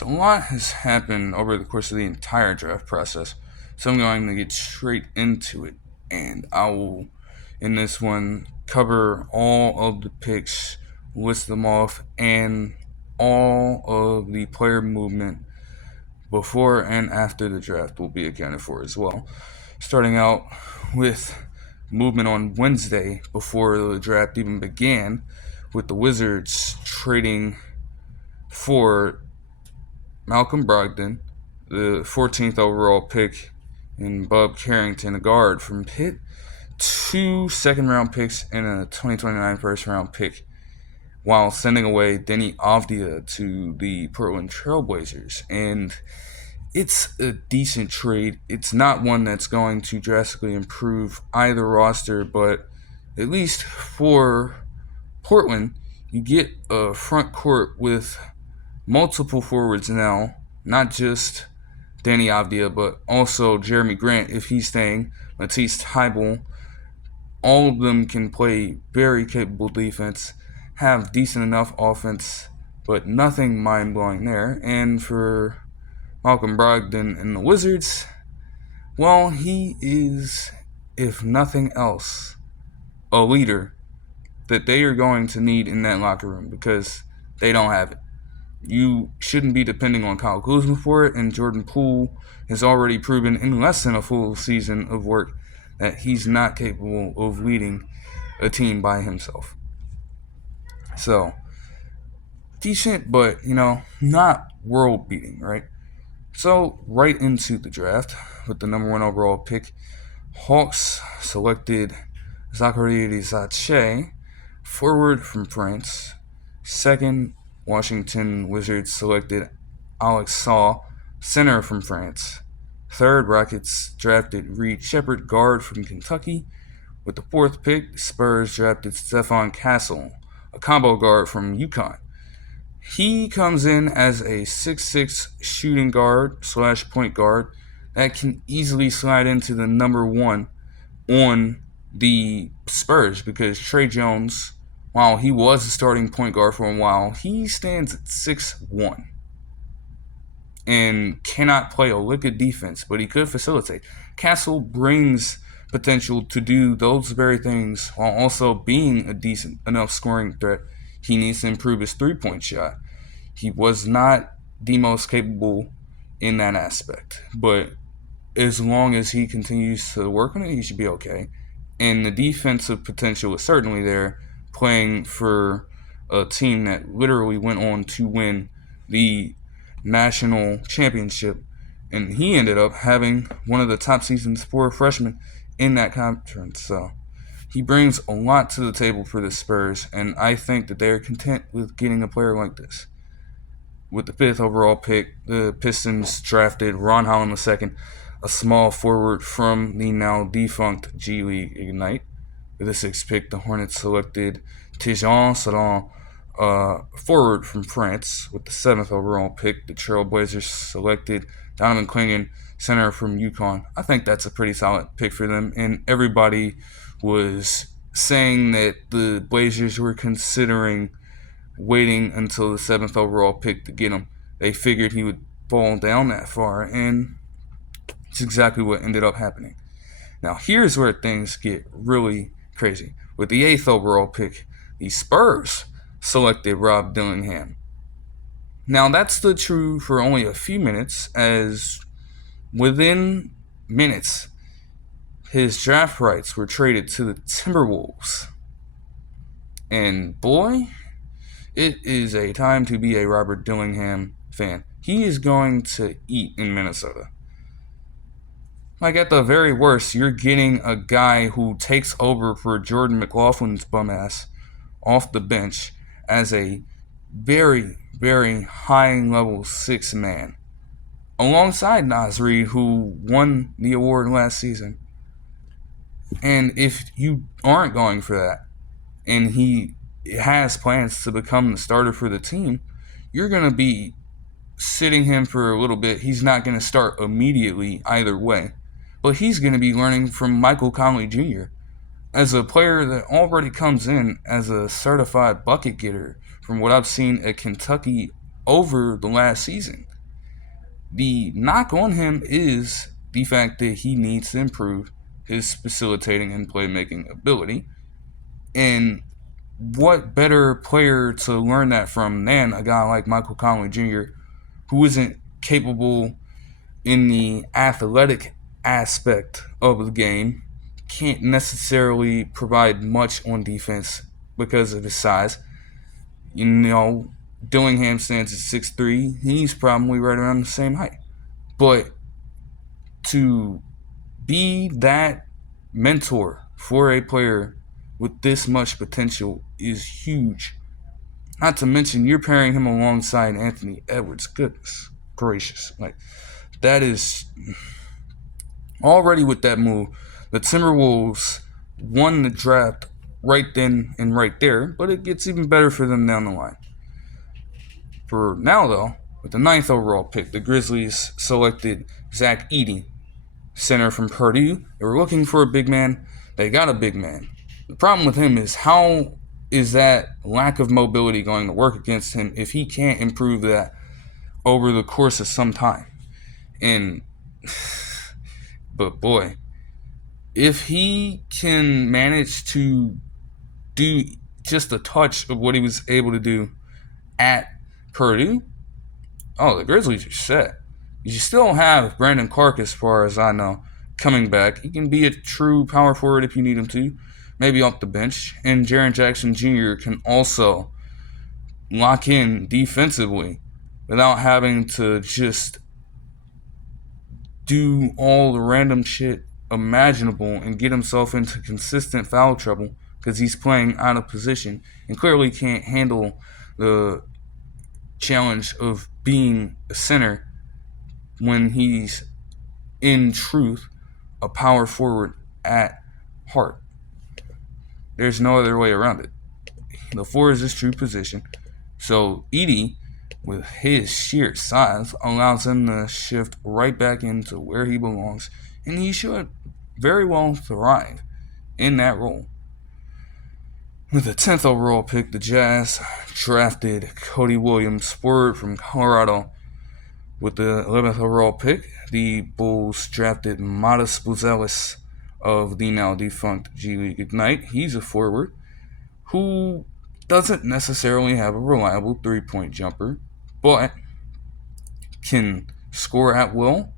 So a lot has happened over the course of the entire draft process. So I'm going to get straight into it. And I will, in this one, cover all of the picks, list them off, and all of the player movement before and after the draft will be accounted for as well. Starting out with movement on Wednesday before the draft even began, with the Wizards trading for Malcolm Brogdon, the 14th overall pick, and Bub Carrington, a guard from Pitt, 2 second-round picks and a 2029 first-round pick, while sending away Deni Avdija to the Portland Trailblazers. And it's a decent trade. It's not one that's going to drastically improve either roster, but at least for Portland, you get a front court with multiple forwards now, not just Deni Avdija, but also Jeremy Grant if he's staying, Matisse Thybulle. All of them can play very capable defense, have decent enough offense, but nothing mind-blowing there. And for Malcolm Brogdon and the Wizards, well, he is, if nothing else, a leader that they are going to need in that locker room because they don't have it. You shouldn't be depending on Kyle Kuzma for it, and Jordan Poole has already proven in less than a full season of work that he's not capable of leading a team by himself. So, decent, but, not world-beating, right? So, right into the draft with the number 1 overall pick, Hawks selected Zachary Rizache, forward from France. Second, Washington Wizards selected Alex Saw, center from France. Third, Rockets drafted Reed Sheppard, guard from Kentucky. With the 4th pick, Spurs drafted Stephon Castle, a combo guard from UConn. He comes in as a 6'6" shooting guard / point guard that can easily slide into the number 1 on the Spurs because Trey Jones, while he was a starting point guard for a while, he stands at 6'1" and cannot play a lick of defense, but he could facilitate. Castle brings potential to do those very things while also being a decent enough scoring threat. He needs to improve his three-point shot. He was not the most capable in that aspect, but as long as he continues to work on it, he should be okay. And the defensive potential is certainly there, playing for a team that literally went on to win the national championship, and he ended up having one of the top seasons for freshmen in that conference. So he brings a lot to the table for the Spurs, and I think that they're content with getting a player like this. With the 5th overall pick, the Pistons drafted Ron Holland II, a small forward from the now defunct G League Ignite. With the 6th pick, the Hornets selected Tijan Saran, forward from France. With the 7th overall pick, the Trailblazers selected Donovan Clingan, center from UConn. I think that's a pretty solid pick for them, and everybody was saying that the Blazers were considering waiting until the 7th overall pick to get him. They figured he would fall down that far, and it's exactly what ended up happening. Now, here's where things get really crazy. With the 8th overall pick, the Spurs selected Rob Dillingham. Now, that's still true for only a few minutes, as within minutes, his draft rights were traded to the Timberwolves. And boy, it is a time to be a Robert Dillingham fan. He is going to eat in Minnesota. Like, at the very worst, you're getting a guy who takes over for Jordan McLaughlin's bum ass off the bench as a very, very high-level 6 man, alongside Naz Reid, who won the award last season. And if you aren't going for that, and he has plans to become the starter for the team, you're going to be sitting him for a little bit. He's not going to start immediately either way, but he's going to be learning from Michael Conley Jr. as a player that already comes in as a certified bucket getter from what I've seen at Kentucky over the last season. The knock on him is the fact that he needs to improve his facilitating and playmaking ability. And what better player to learn that from than a guy like Michael Conley Jr., who isn't capable in the athletic aspect of the game, can't necessarily provide much on defense because of his size. You know, Dillingham stands at 6'3". He's probably right around the same height. But to be that mentor for a player with this much potential is huge. Not to mention, you're pairing him alongside Anthony Edwards. Goodness gracious. Like, that is already with that move. The Timberwolves won the draft right then and right there, but it gets even better for them down the line. For now, though, with the 9th overall pick, the Grizzlies selected Zach Edey, center from Purdue. They were looking for a big man. They got a big man. The problem with him is, how is that lack of mobility going to work against him if he can't improve that over the course of some time? But boy, if he can manage to do just a touch of what he was able to do at Purdue, the Grizzlies are set. You still have Brandon Clark, as far as I know, coming back. He can be a true power forward if you need him to, maybe off the bench. And Jaren Jackson Jr. can also lock in defensively without having to just do all the random shit imaginable and get himself into consistent foul trouble because he's playing out of position and clearly can't handle the challenge of being a center when he's in truth a power forward at heart. There's no other way around it. The 4 is his true position. So Edey, with his sheer size, allows him to shift right back into where he belongs, and he should very well thrive in that role. With the 10th overall pick, the Jazz drafted Cody Williams, forward from Colorado. With the 11th overall pick, the Bulls drafted Matas Buzelis of the now defunct G League Ignite. He's a forward who doesn't necessarily have a reliable three-point jumper, but can score at will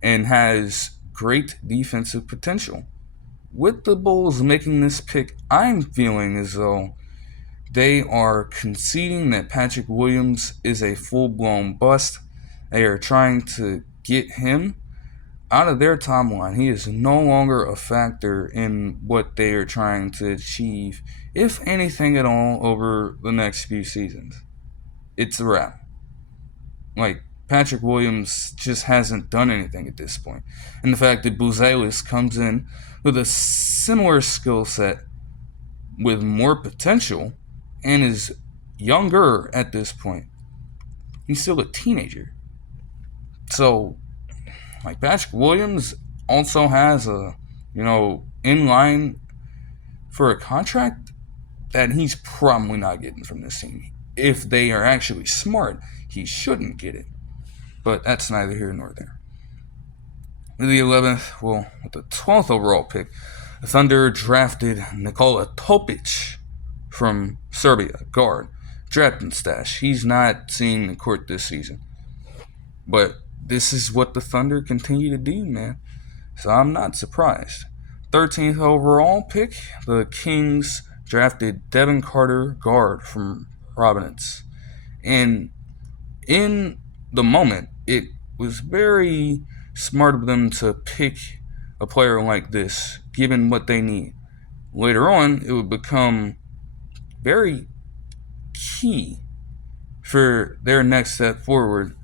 and has great defensive potential. With the Bulls making this pick, I'm feeling as though they are conceding that Patrick Williams is a full-blown bust. They are trying to get him out of their timeline. He is no longer a factor in what they are trying to achieve, if anything at all, over the next few seasons. It's a wrap. Like, Patrick Williams just hasn't done anything at this point. And the fact that Buzelis comes in with a similar skill set with more potential and is younger at this point. He's still a teenager. So, like, Patrick Williams also has a, in line for a contract that he's probably not getting from this team. If they are actually smart, he shouldn't get it. But that's neither here nor there. With the 12th overall pick, the Thunder drafted Nikola Topic from Serbia, guard, drafting stash. He's not seeing the court this season. But this is what the Thunder continue to do, man. So I'm not surprised. 13th overall pick, the Kings drafted Devin Carter, guard from Providence. And in the moment, it was very smart of them to pick a player like this, given what they need. Later on, it would become very key for their next step forward,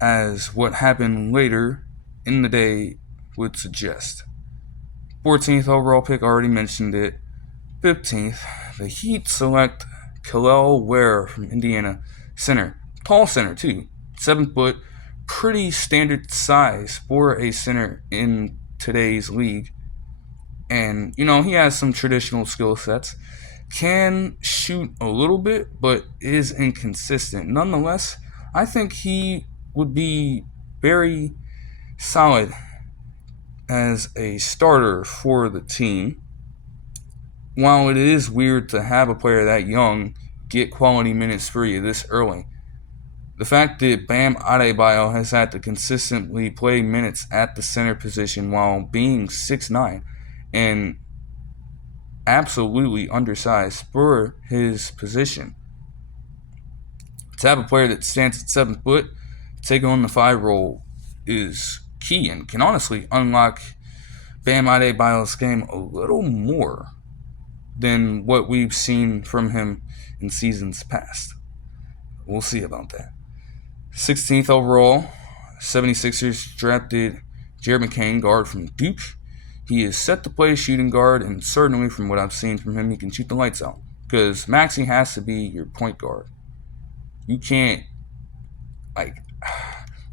as what happened later in the day would suggest. 14th overall pick, already mentioned it. 15th, the Heat select Kel'el Ware from Indiana, center. Tall center, too. 7 foot, pretty standard size for a center in today's league. And, he has some traditional skill sets. Can shoot a little bit, but is inconsistent. Nonetheless, I think he would be very solid as a starter for the team. While it is weird to have a player that young get quality minutes for you this early, the fact that Bam Adebayo has had to consistently play minutes at the center position while being 6'9" and absolutely undersized for his position. To have a player that stands at 7 foot take on the 5 role is key and can honestly unlock Bam Adebayo's game a little more than what we've seen from him in seasons past. We'll see about that. 16th overall, 76ers drafted Jared McCain, guard from Duke. He is set to play shooting guard, and certainly from what I've seen from him, he can shoot the lights out. Because Maxey has to be your point guard. You can't,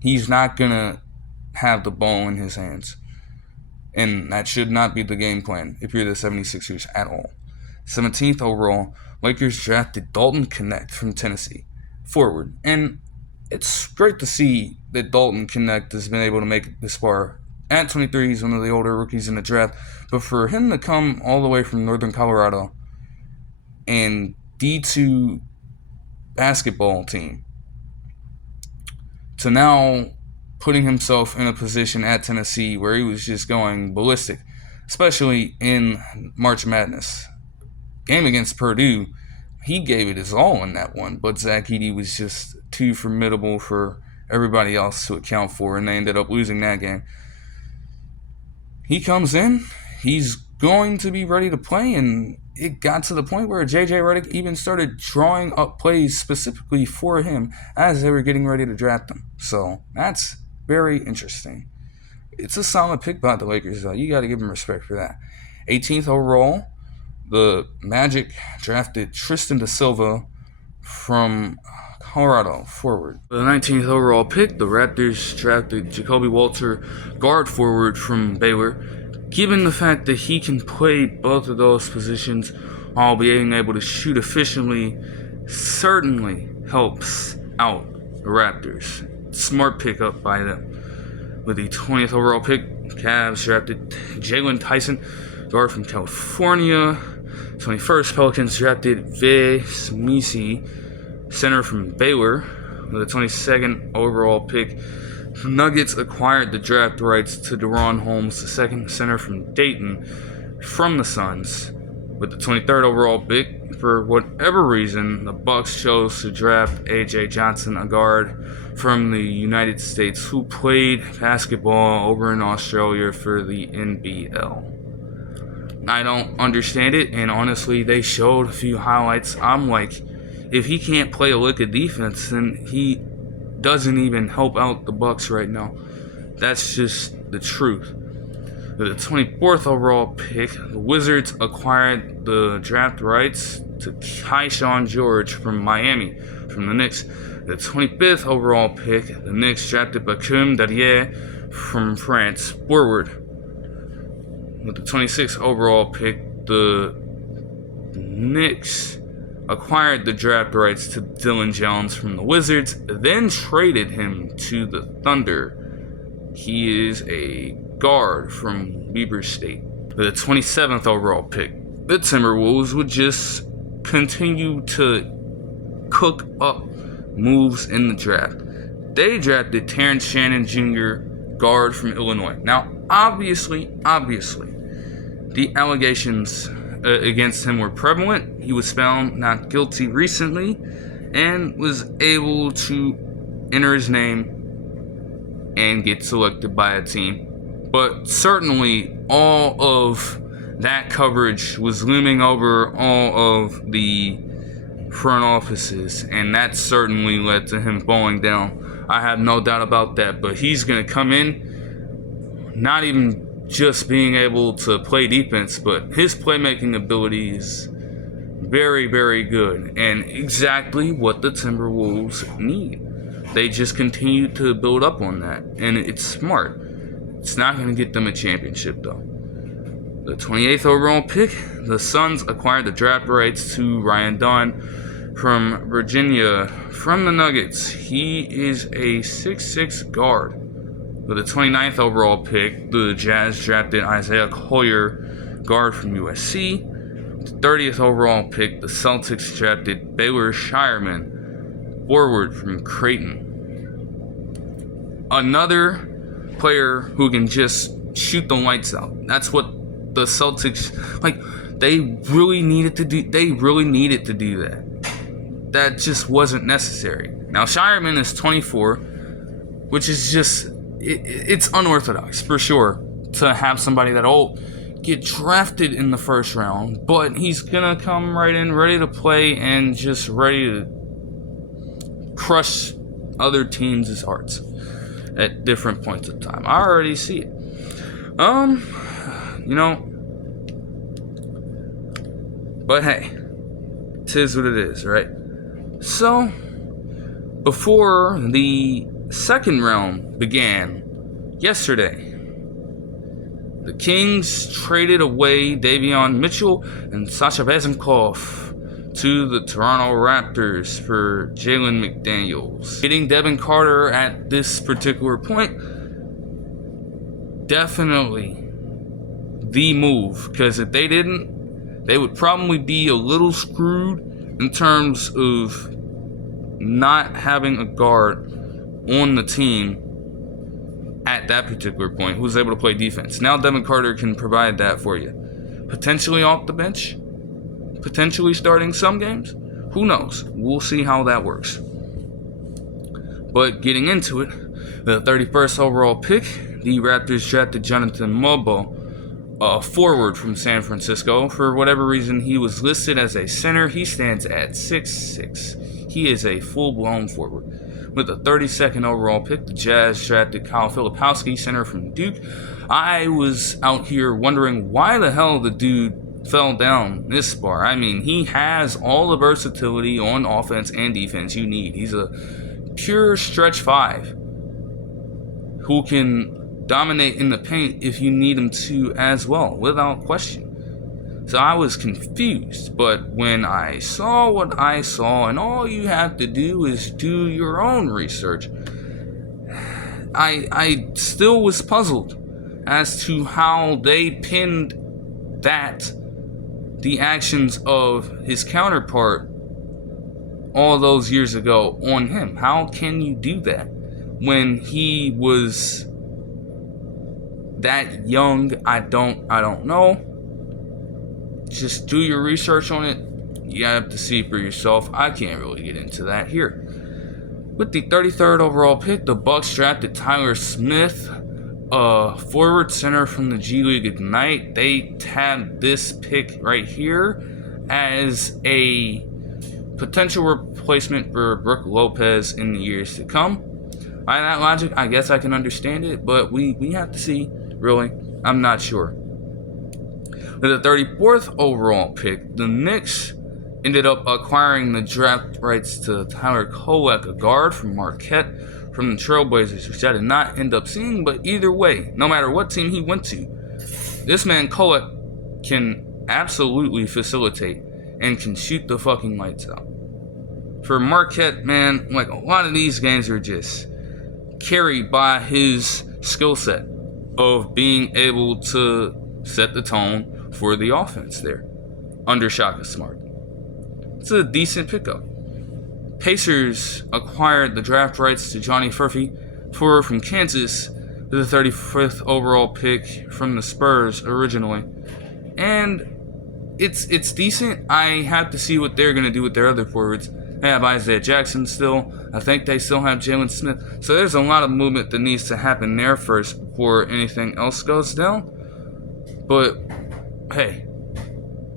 he's not going to have the ball in his hands. And that should not be the game plan if you're the 76ers at all. 17th overall, Lakers drafted Dalton Knecht from Tennessee, forward. And it's great to see that Dalton Knecht has been able to make it this far. At 23, he's one of the older rookies in the draft. But for him to come all the way from Northern Colorado and D2 basketball team to now putting himself in a position at Tennessee where he was just going ballistic, especially in March Madness. Game against Purdue, he gave it his all in that one, but Zach Edey was just too formidable for everybody else to account for, and they ended up losing that game. He comes in, he's going to be ready to play, and it got to the point where J.J. Redick even started drawing up plays specifically for him as they were getting ready to draft him. So that's very interesting. It's a solid pick by the Lakers, though. You got to give them respect for that. 18th overall, the Magic drafted Tristan da Silva from Colorado, forward. The 19th overall pick, the Raptors drafted Jacoby Walter, guard forward from Baylor. Given the fact that he can play both of those positions while being able to shoot efficiently, certainly helps out the Raptors. Smart pickup by them. With the 20th overall pick, Cavs drafted Jalen Tyson, guard from California. 21st, Pelicans drafted Vez Misi, center from Baylor. With the 22nd overall pick, Nuggets acquired the draft rights to Deron Holmes, the second center from Dayton, from the Suns. With the 23rd overall pick, for whatever reason, the Bucks chose to draft A.J. Johnson, a guard from the United States who played basketball over in Australia for the NBL. I don't understand it, and honestly, they showed a few highlights. I'm like, if he can't play a lick of defense, then he doesn't even help out the Bucks right now. That's just the truth. With the 24th overall pick, the Wizards acquired the draft rights to Tyshawn George from Miami, from the Knicks. The 25th overall pick, the Knicks drafted Bakoum Darrier from France, forward. With the 26th overall pick, the Knicks acquired the draft rights to Dylan Jones from the Wizards, then traded him to the Thunder. He is a guard from Weber State. With the 27th overall pick, the Timberwolves would just continue to cook up moves in the draft. They drafted Terrence Shannon Jr., guard from Illinois. Now, obviously, the allegations against him were prevalent. He was found not guilty recently and was able to enter his name and get selected by a team. But certainly all of that coverage was looming over all of the front offices, and that certainly led to him falling down. I have no doubt about that, but he's going to come in not even just being able to play defense, but his playmaking ability is very, very good and exactly what the Timberwolves need. They just continue to build up on that, and it's smart. It's not going to get them a championship, though. The 28th overall pick, the Suns acquired the draft rights to Ryan Dunn from Virginia, from the Nuggets. He is a 6'6" guard With the 29th overall pick, the Jazz drafted Isaiah Collier, guard from USC. With the 30th overall pick, the Celtics drafted Baylor Shireman, forward from Creighton. Another player who can just shoot the lights out. That's what the Celtics, they really needed to do that. That just wasn't necessary. Now, Shireman is 24, which is just, it's unorthodox for sure to have somebody that old get drafted in the first round, but he's gonna come right in ready to play and just ready to crush other teams' hearts at different points of time. I already see it. But hey, 'tis what it is, right? So, before the second round began yesterday, the Kings traded away Davion Mitchell and Sasha Vezenkov to the Toronto Raptors for Jalen McDaniels. Getting Devin Carter at this particular point, definitely the move, because if they didn't, they would probably be a little screwed in terms of not having a guard on the team at that particular point who's able to play defense. Now Devin Carter can provide that for you. Potentially off the bench, potentially starting some games. Who knows? We'll see how that works. But getting into it, the 31st overall pick, the Raptors drafted Jonathan Mobo, a forward from San Francisco. For whatever reason, he was listed as a center. He stands at 6'6". He is a full-blown forward. With the 32nd overall pick, the Jazz drafted Kyle Filipowski, center from Duke. I was out here wondering why the hell the dude fell down this far. I mean, he has all the versatility on offense and defense you need. He's a pure stretch five who can dominate in the paint if you need him to as well, without question. So I was confused, but when I saw what I saw, and all you have to do is do your own research, I still was puzzled as to how they pinned the actions of his counterpart all those years ago on him. How can you do that when he was that young? I don't know. Just do your research on it. You have to see for yourself. I can't really get into that here. With the 33rd overall pick, the Bucks drafted Tyler Smith, a forward center from the G League Ignite. They tabbed this pick right here as a potential replacement for Brook Lopez in the years to come. By that logic, I guess I can understand it, but we have to see, really. I'm not sure. With the 34th overall pick, the Knicks ended up acquiring the draft rights to Tyler Kolek, a guard from Marquette from the Trailblazers, which I did not end up seeing, but either way, no matter what team he went to, this man Kolek can absolutely facilitate and can shoot the fucking lights out. For Marquette, man, a lot of these games are just carried by his skill set of being able to set the tone for the offense there under Shaka Smart. It's a decent pickup. Pacers acquired the draft rights to Johnny Furphy, forward from Kansas, the 35th overall pick from the Spurs originally. And it's decent. I have to see what they're going to do with their other forwards. They have Isaiah Jackson still. I think they still have Jalen Smith. So there's a lot of movement that needs to happen there first before anything else goes down. But hey,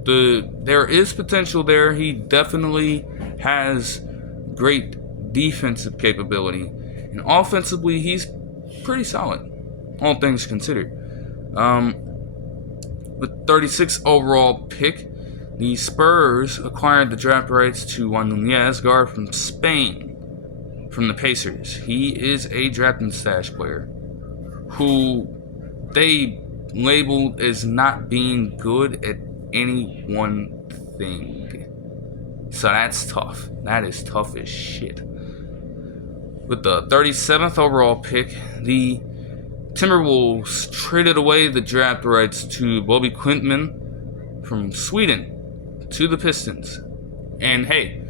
there is potential there. He definitely has great defensive capability, and offensively he's pretty solid, all things considered. With 36th overall pick, the Spurs acquired the draft rights to Juan Nunez, guard from Spain, from the Pacers. He is a draft and stash player who they labeled as not being good at any one thing. So that's tough. That is tough as shit. With the 37th overall pick, the Timberwolves traded away the draft rights to Bobby Quintman from Sweden to the Pistons. And hey,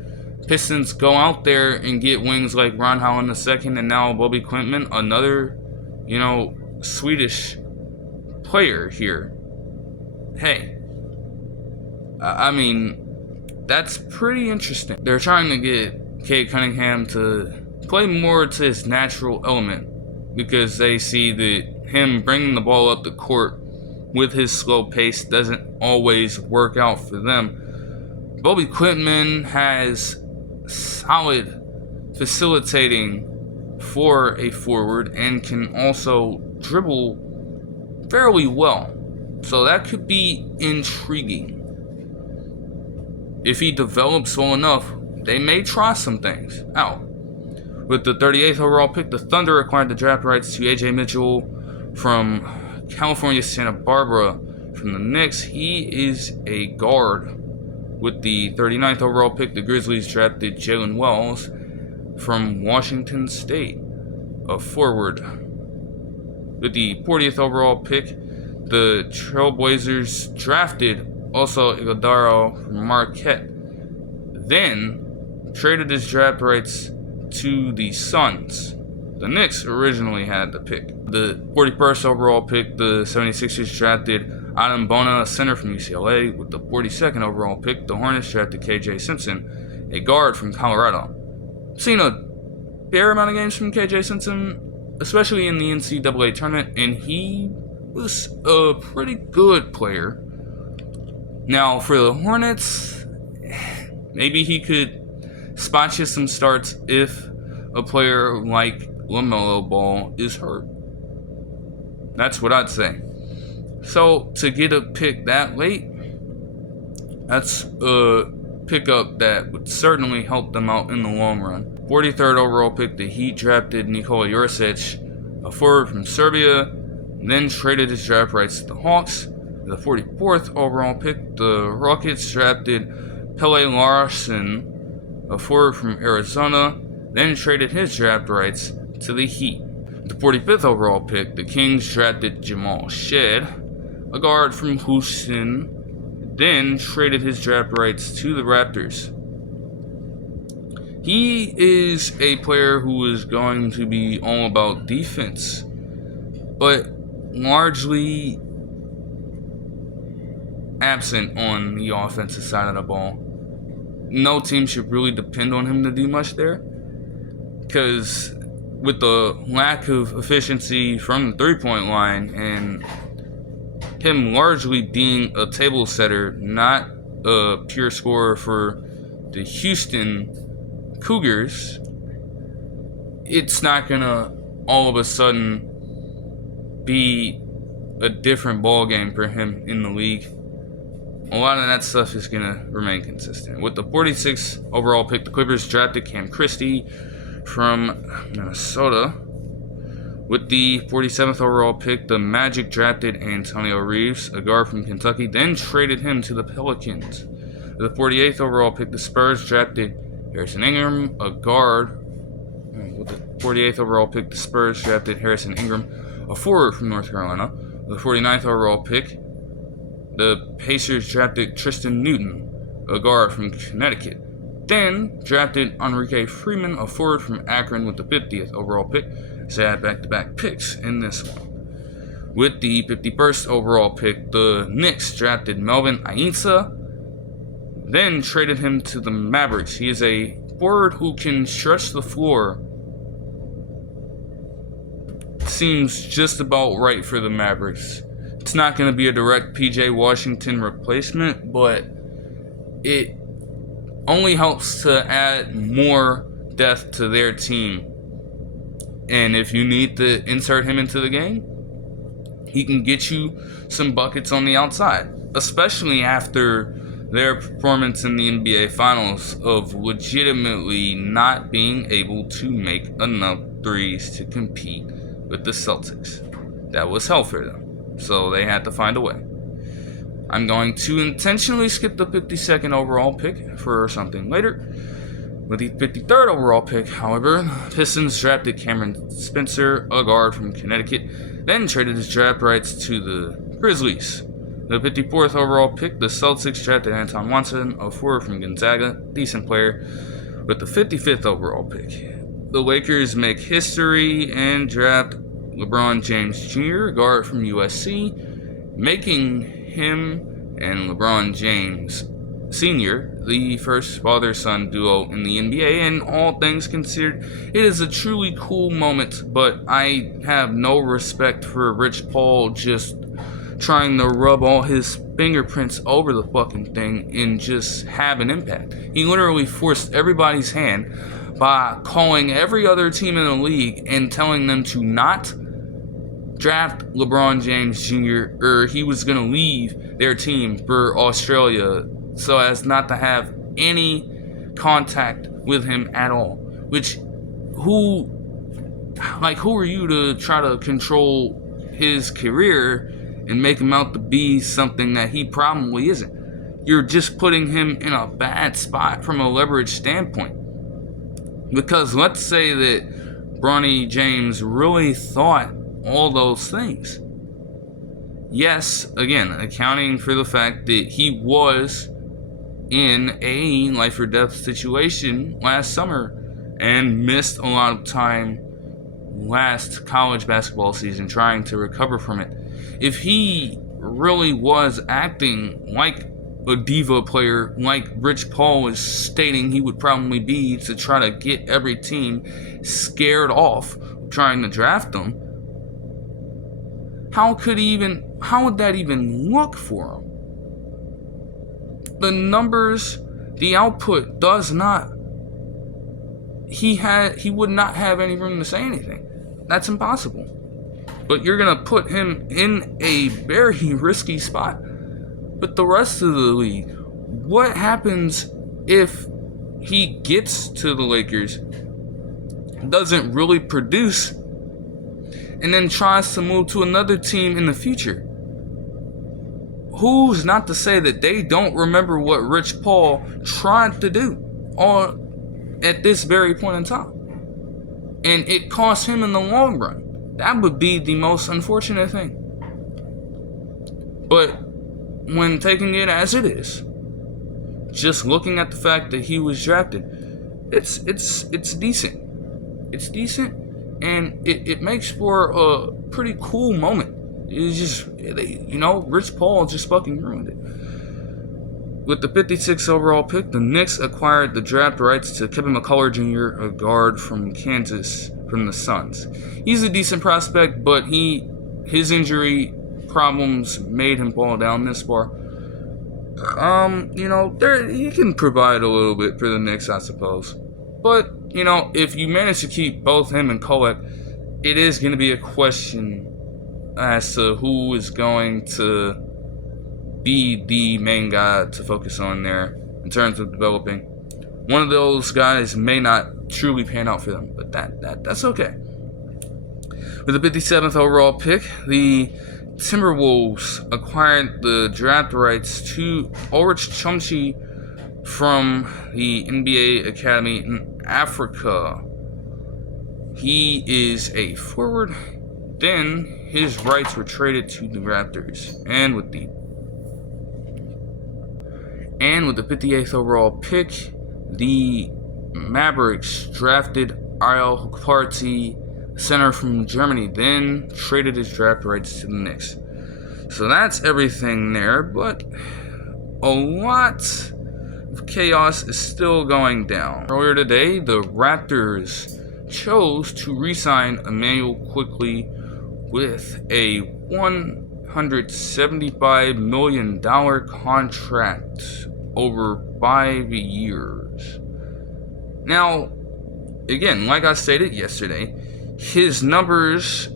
Pistons go out there and get wings like Ron Howland II and now Bobby Quintman, another, Swedish player here. Hey, I mean, that's pretty interesting. They're trying to get Cade Cunningham to play more to his natural element because they see that him bringing the ball up the court with his slow pace doesn't always work out for them. Bobby Quintman has solid facilitating for a forward and can also dribble fairly well. So that could be intriguing. If he develops well enough, they may try some things out. With the 38th overall pick, the Thunder acquired the draft rights to AJ Mitchell from California Santa Barbara from the Knicks. He is a guard. With the 39th overall pick, the Grizzlies drafted Jalen Wells from Washington State, a forward. With the 40th overall pick, the Trailblazers drafted also Iguodala from Marquette, then traded his draft rights to the Suns. The Knicks originally had the pick. The 41st overall pick, the 76ers drafted Adam Bona, a center from UCLA. With the 42nd overall pick, the Hornets drafted KJ Simpson, a guard from Colorado. Seen a fair amount of games from KJ Simpson, especially in the NCAA tournament, and he was a pretty good player. Now, for the Hornets, maybe he could spot you some starts if a player like LaMelo Ball is hurt. That's what I'd say. So, to get a pick that late, that's a pickup that would certainly help them out in the long run. 43rd overall pick, the Heat drafted Nikola Jurisic, a forward from Serbia, then traded his draft rights to the Hawks. The 44th overall pick, the Rockets drafted Pele Larson, a forward from Arizona, then traded his draft rights to the Heat. The 45th overall pick, the Kings drafted Jamal Shead, a guard from Houston, then traded his draft rights to the Raptors. He is a player who is going to be all about defense, but largely absent on the offensive side of the ball. No team should really depend on him to do much there, because with the lack of efficiency from the three-point line and him largely being a table setter, not a pure scorer for the Houston Cougars, it's not gonna all of a sudden be a different ball game for him in the league. A lot of that stuff is going to remain consistent. With the 46th overall pick, the Clippers drafted Cam Christie from Minnesota. With the 47th overall pick, the Magic drafted Antonio Reeves, a guard from Kentucky, then traded him to the Pelicans. With the 48th overall pick, the Spurs drafted Harrison Ingram, a guard. With the 48th overall pick, the Spurs drafted Harrison Ingram, a forward from North Carolina. With the 49th overall pick, the Pacers drafted Tristan Newton, a guard from Connecticut. Then drafted Enrique Freeman, a forward from Akron, with the 50th overall pick. So I had back-to-back picks in this one. With the 51st overall pick, the Knicks drafted Melvin Ainsa, then traded him to the Mavericks. He is a forward who can stretch the floor. Seems just about right for the Mavericks. It's not going to be a direct PJ Washington replacement, but it only helps to add more depth to their team. And if you need to insert him into the game, he can get you some buckets on the outside, especially after their performance in the NBA Finals of legitimately not being able to make enough threes to compete with the Celtics. That was hell for them. So they had to find a way. I'm going to intentionally skip the 52nd overall pick for something later. With the 53rd overall pick, however, the Pistons drafted Cameron Spencer, a guard from Connecticut, then traded his draft rights to the Grizzlies. The 54th overall pick, the Celtics drafted Anton Watson, a forward from Gonzaga, decent player. With the 55th overall pick, the Lakers make history and draft LeBron James Jr., a guard from USC, making him and LeBron James Sr. the first father-son duo in the NBA, and all things considered, it is a truly cool moment, but I have no respect for Rich Paul just trying to rub all his fingerprints over the fucking thing and just have an impact. He literally forced everybody's hand by calling every other team in the league and telling them to not draft LeBron James Jr. or he was going to leave their team for Australia so as not to have any contact with him at all. Which, who are you to try to control his career and make him out to be something that he probably isn't? You're just putting him in a bad spot from a leverage standpoint. Because let's say that Bronny James really thought all those things. Yes, again, accounting for the fact that he was in a life or death situation last summer and missed a lot of time last college basketball season trying to recover from it. If he really was acting like a diva player, like Rich Paul was stating he would probably be to try to get every team scared off trying to draft him, how would that even look for him? The numbers, the output does not. He would not have any room to say anything. That's impossible. But you're gonna put him in a very risky spot. But the rest of the league, what happens if he gets to the Lakers, doesn't really produce, and then tries to move to another team in the future? Who's not to say that they don't remember what Rich Paul tried to do at this very point in time? And it cost him in the long run. That would be the most unfortunate thing. But when taking it as it is, just looking at the fact that he was drafted, it's decent. It's decent, and it makes for a pretty cool moment. It's just, Rich Paul just fucking ruined it. With the 56th overall pick, the Knicks acquired the draft rights to Kevin McCullough Jr., a guard from Kansas, from the Suns. He's a decent prospect, but his injury problems made him fall down this far. He can provide a little bit for the Knicks, I suppose. But, if you manage to keep both him and Kolek, it is going to be a question as to who is going to be the main guy to focus on there in terms of developing. One of those guys may not truly pan out for them, but that's okay. With the 57th overall pick, the Timberwolves acquired the draft rights to Ulrich Chumchi from the NBA Academy in Africa. He is a forward. Then his rights were traded to the Raptors. And with the 58th overall pick, the Mavericks drafted Ariel Hukparty, center from Germany, then traded his draft rights to the Knicks. So that's everything there, but a lot of chaos is still going down. Earlier today, the Raptors chose to re-sign Immanuel Quickley with a $175 million contract over 5 years. Now, again, like I stated yesterday, his numbers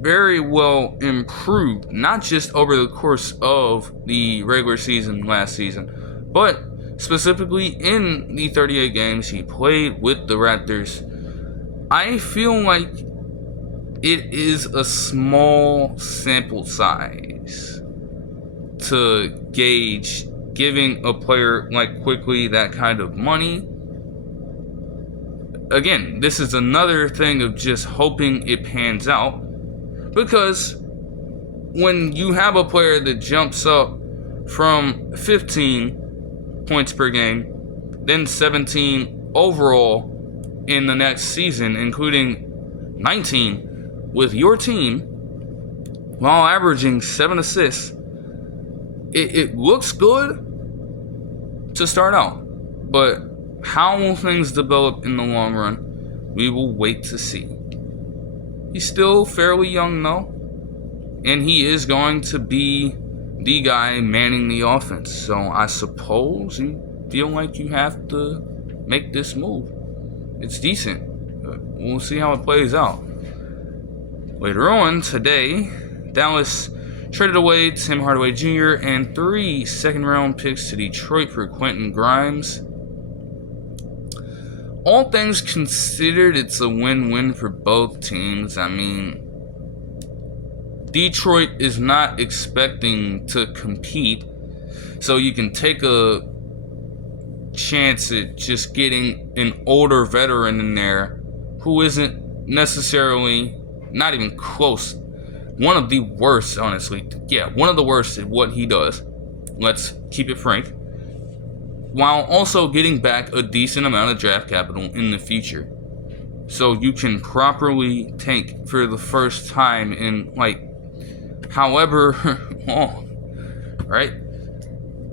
very well improved, not just over the course of the regular season last season, but specifically in the 38 games he played with the Raptors. I feel like it is a small sample size to gauge giving a player like Quickley that kind of money again, this is another thing of just hoping it pans out, because when you have a player that jumps up from 15 points per game, then 17 overall in the next season, including 19 with your team, while averaging 7 assists, it looks good to start out. But how will things develop in the long run? We will wait to see. He's still fairly young though, and he is going to be the guy manning the offense. So I suppose you feel like you have to make this move. It's decent. We'll see how it plays out. Later on today, Dallas traded away Tim Hardaway Jr. and 3 second-round picks to Detroit for Quentin Grimes. All things considered, it's a win-win for both teams. I mean, Detroit is not expecting to compete, so you can take a chance at just getting an older veteran in there who isn't necessarily, not even close, one of the worst, honestly. Yeah, one of the worst at what he does. Let's keep it frank. While also getting back a decent amount of draft capital in the future. So you can properly tank for the first time in, like, however long, right?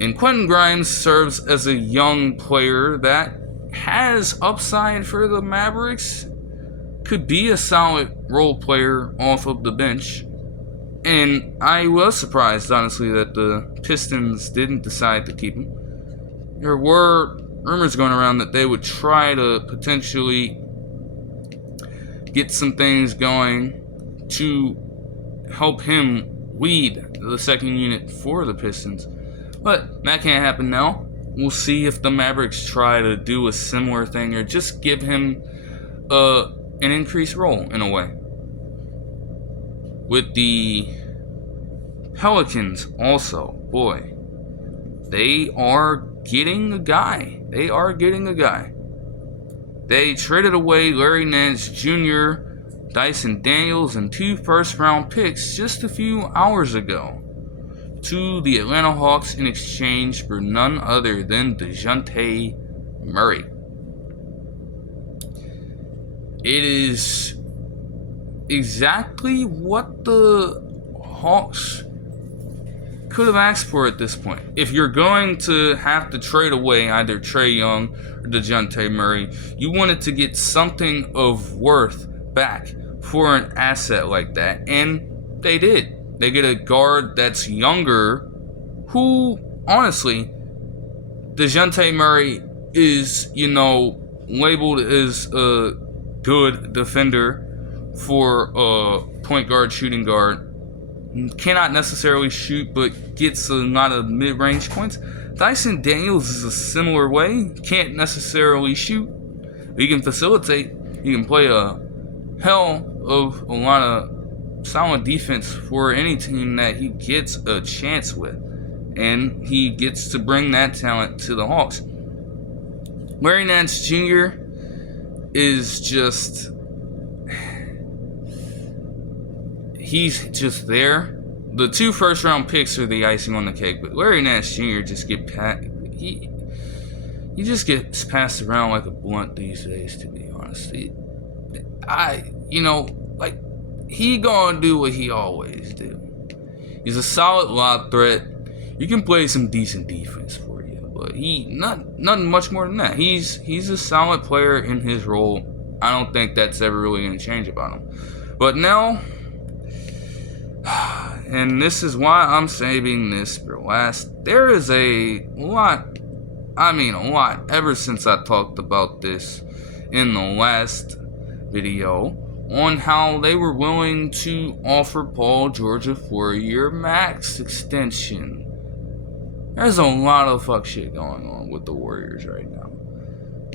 And Quentin Grimes serves as a young player that has upside for the Mavericks. Could be a solid role player off of the bench. And I was surprised, honestly, that the Pistons didn't decide to keep him. There were rumors going around that they would try to potentially get some things going to help him lead the second unit for the Pistons. But that can't happen now. We'll see if the Mavericks try to do a similar thing or just give him an increased role in a way. With the Pelicans also, boy, they are getting a guy. They traded away Larry Nance Jr., Dyson Daniels, and 2 first-round picks just a few hours ago to the Atlanta Hawks in exchange for none other than Dejounte Murray. It is exactly what the Hawks could have asked for at this point. If you're going to have to trade away either Trae Young or Dejounte Murray, you wanted to get something of worth back for an asset like that, and they did. They get a guard that's younger, who, honestly, Dejounte Murray is, labeled as a good defender for a point guard, shooting guard. Cannot necessarily shoot, but gets a lot of mid-range points. Dyson Daniels is a similar way. Can't necessarily shoot. He can facilitate. He can play a hell of a lot of solid defense for any team that he gets a chance with. And he gets to bring that talent to the Hawks. Larry Nance Jr. is just... he's just there. The 2 first-round picks are the icing on the cake, but Larry Nance Jr. just he just gets passed around like a blunt these days, to be honest. He gonna do what he always do. He's a solid lob threat. You can play some decent defense for you, but nothing much more than that. He's a solid player in his role. I don't think that's ever really gonna change about him. But now, and this is why I'm saving this for last. There is a lot, ever since I talked about this in the last video, on how they were willing to offer Paul George a 4-year max extension. There's a lot of fuck shit going on with the Warriors right now.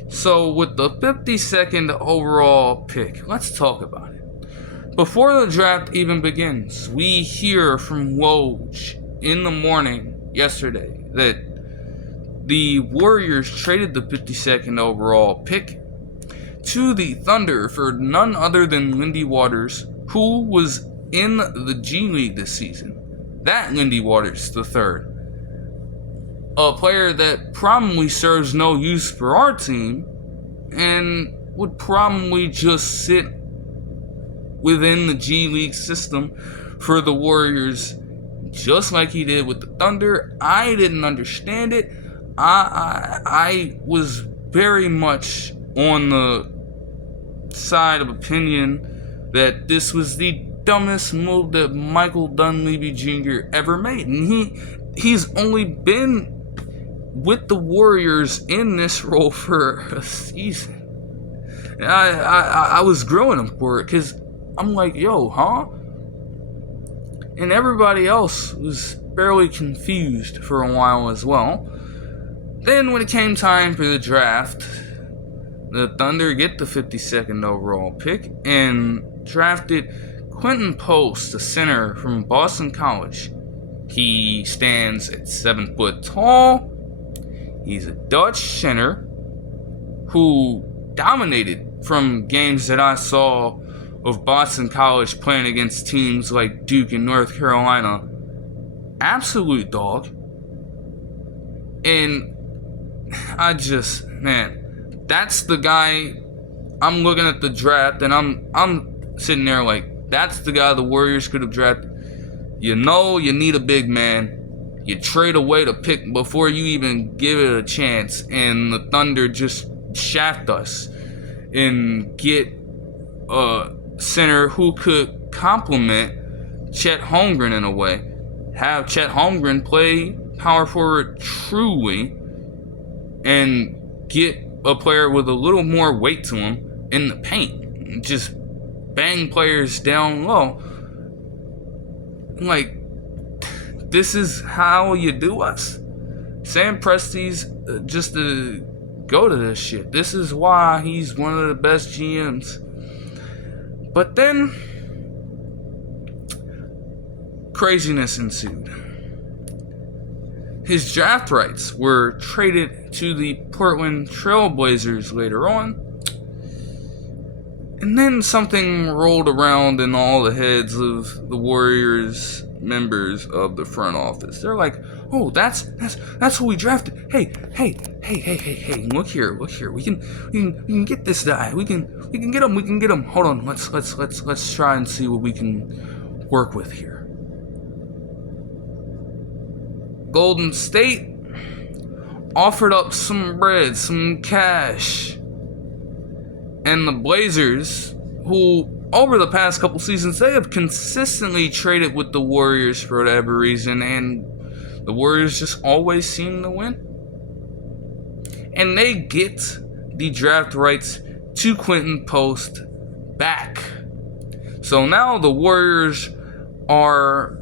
So with the 52nd overall pick, let's talk about it. Before the draft even begins, we hear from Woj in the morning yesterday that the Warriors traded the 52nd overall pick to the Thunder for none other than Lindy Waters, who was in the G League this season. That Lindy Waters III. A player that probably serves no use for our team and would probably just sit within the G League system for the Warriors, just like he did with the Thunder. I didn't understand it. I was very much on the side of opinion that this was the dumbest move that Michael Dunleavy Jr. ever made. And he's only been with the Warriors in this role for a season. I was grilling him for it because I'm like, yo, huh? And everybody else was fairly confused for a while as well. Then when it came time for the draft, the Thunder get the 52nd overall pick and drafted Quentin Post, a center from Boston College. He stands at 7 foot tall. He's a Dutch center who dominated from games that I saw of Boston College playing against teams like Duke and North Carolina. Absolute dog. And that's the guy. I'm looking at the draft and I'm sitting there like, that's the guy the Warriors could have drafted. You know you need a big man. You trade away the pick before you even give it a chance, and the Thunder just shaft us and get a center who could complement Chet Holmgren in a way. Have Chet Holmgren play power forward truly and get a player with a little more weight to him in the paint. Just bang players down low. Like, this is how you do us? Sam Presti's just to go to this shit. This is why he's one of the best GMs. But then craziness ensued. His draft rights were traded to the Portland Trail Blazers later on. And then something rolled around in all the heads of the Warriors members of the front office. They're like, oh, that's who we drafted. Hey, look here. We can get this guy. We can get him. Hold on, let's try and see what we can work with here. Golden State offered up some bread, some cash. And the Blazers, who over the past couple seasons, they have consistently traded with the Warriors for whatever reason, and the Warriors just always seem to win. And they get the draft rights to Quentin Post back. So now the Warriors are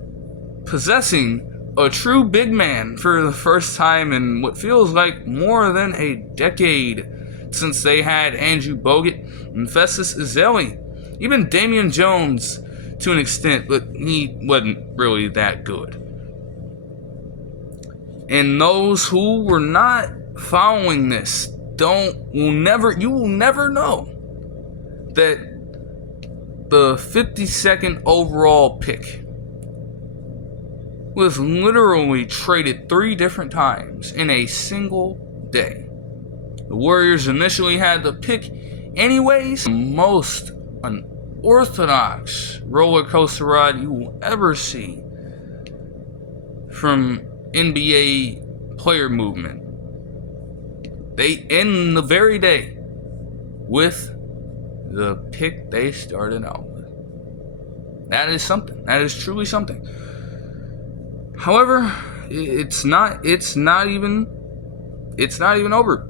possessing a true big man for the first time in what feels like more than a decade, since they had Andrew Bogut and Festus Ezeli. Even Damian Jones to an extent, but he wasn't really that good. And those who were not following this you will never know that the 52nd overall pick was literally traded 3 different times in a single day. The Warriors initially had the pick anyways. The most unorthodox roller coaster ride you will ever see from NBA player movement. They end the very day with the pick they started out with. That is something. That is truly something. However, it's not even over.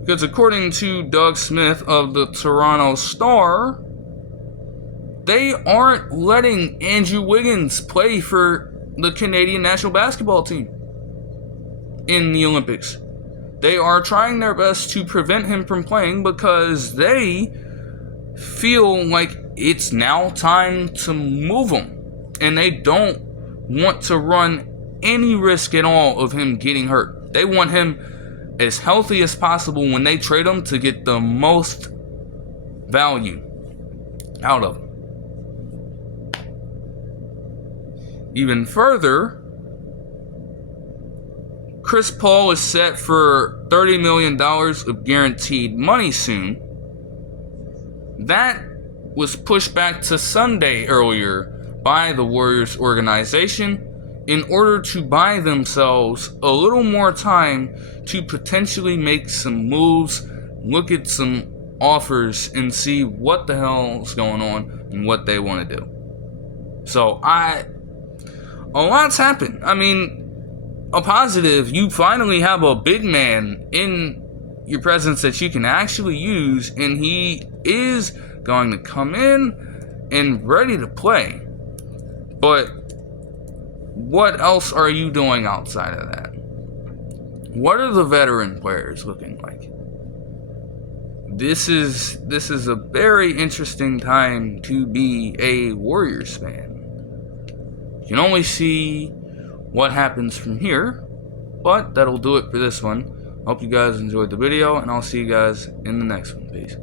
Because according to Doug Smith of the Toronto Star, they aren't letting Andrew Wiggins play for the Canadian national basketball team in the Olympics. They are trying their best to prevent him from playing because they feel like it's now time to move him. And they don't want to run any risk at all of him getting hurt. They want him as healthy as possible when they trade him to get the most value out of him. Even further, Chris Paul is set for $30 million of guaranteed money soon. That was pushed back to Sunday earlier by the Warriors organization in order to buy themselves a little more time to potentially make some moves, look at some offers, and see what the hell is going on and what they want to do. So a lot's happened. I mean, a positive, you finally have a big man in your presence that you can actually use, and he is going to come in and ready to play. But what else are you doing outside of that? What are the veteran players looking like? This is a very interesting time to be a Warriors fan. You can only see what happens from here, but that'll do it for this one. Hope you guys enjoyed the video, and I'll see you guys in the next one. Peace.